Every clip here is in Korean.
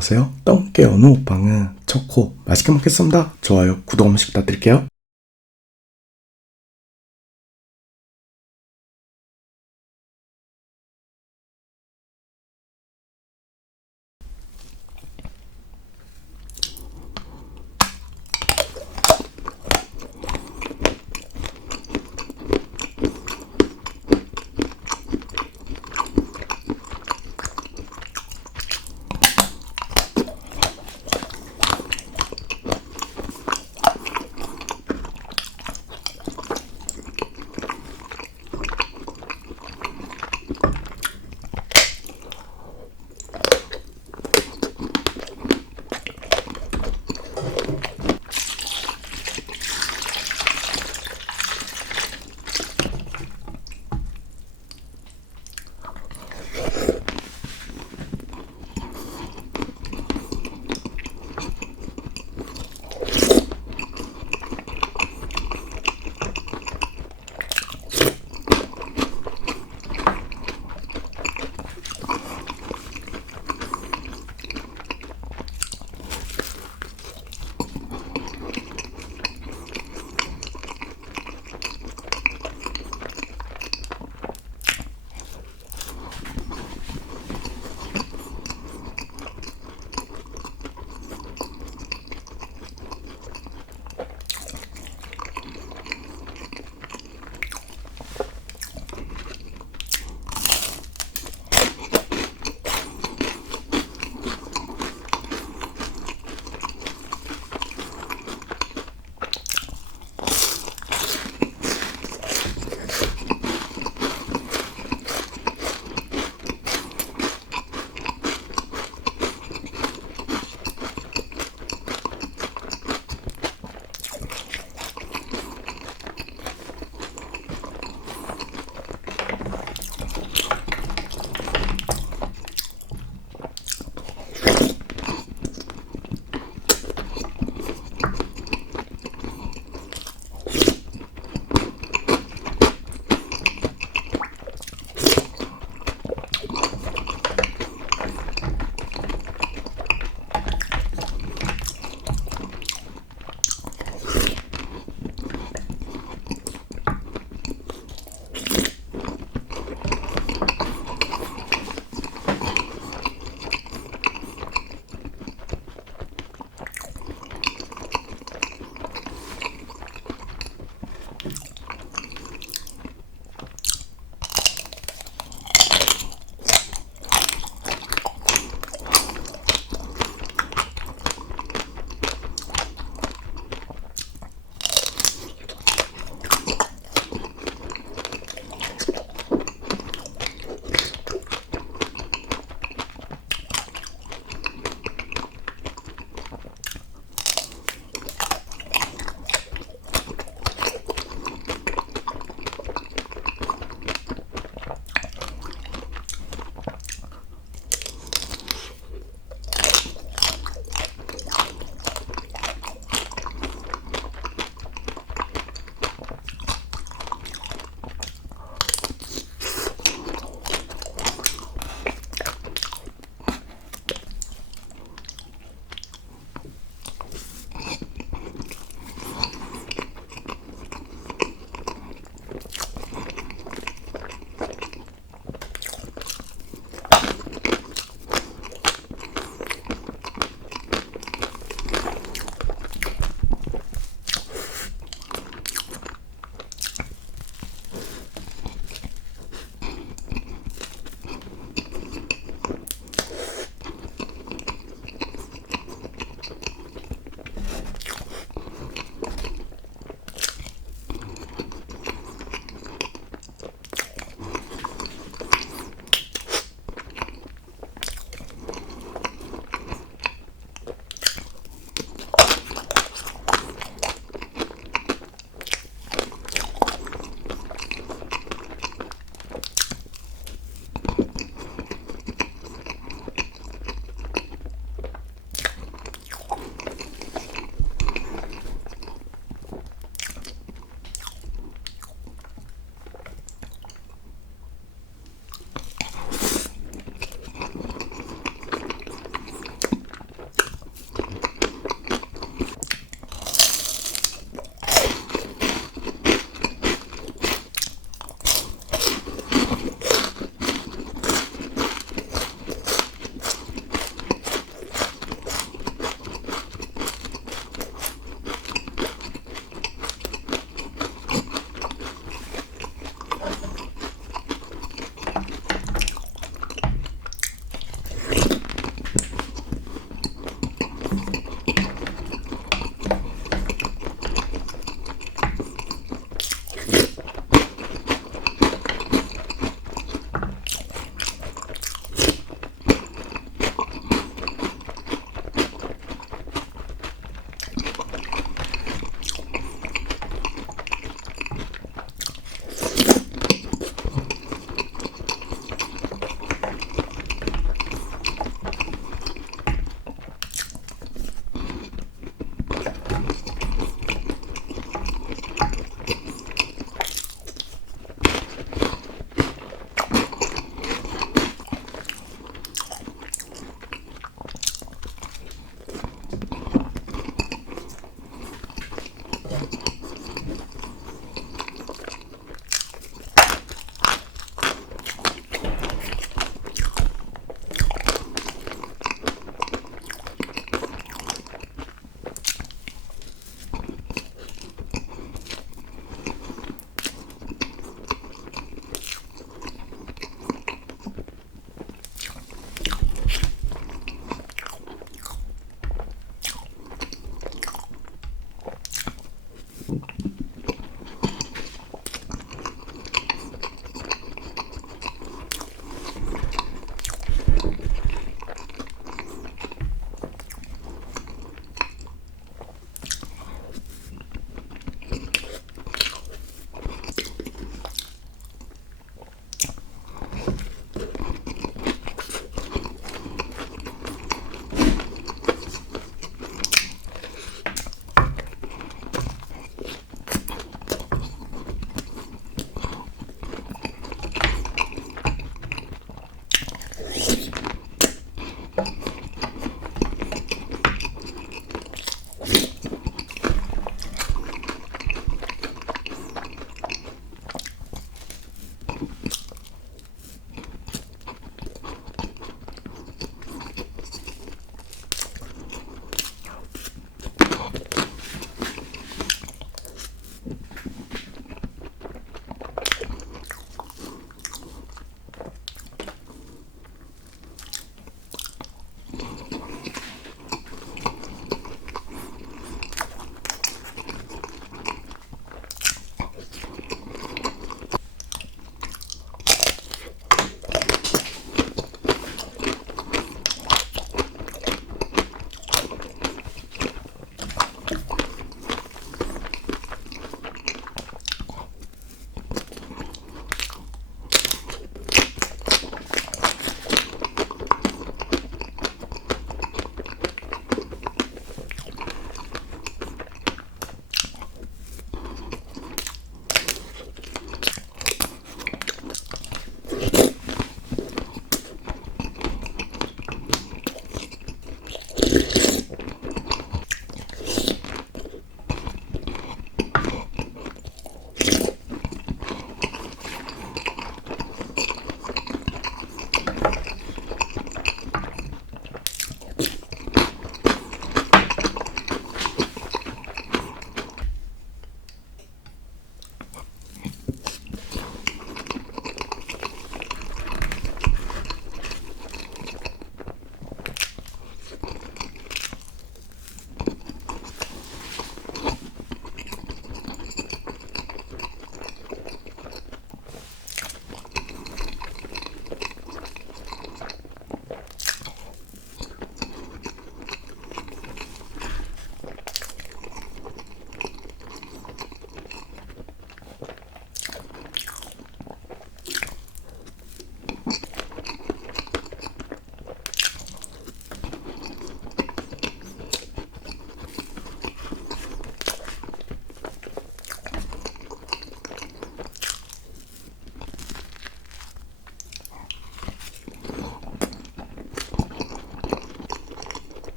안녕하세요. 떡게 어느 오빵은 초코 맛있게 먹겠습니다. 좋아요, 구독 한 번씩 부탁드릴게요.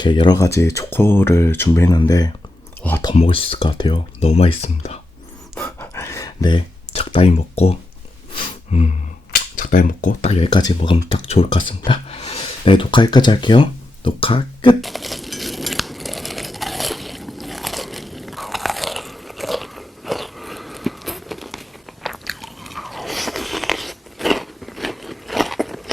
이렇게 여러 가지 초코를 준비했는데, 와, 더 먹을 수 있을 것 같아요. 너무 맛있습니다. 네, 적당히 먹고, 음, 적당히 먹고, 딱 여기까지 먹으면 딱 좋을 것 같습니다. 네, 녹화 여기까지 할게요. 녹화 끝!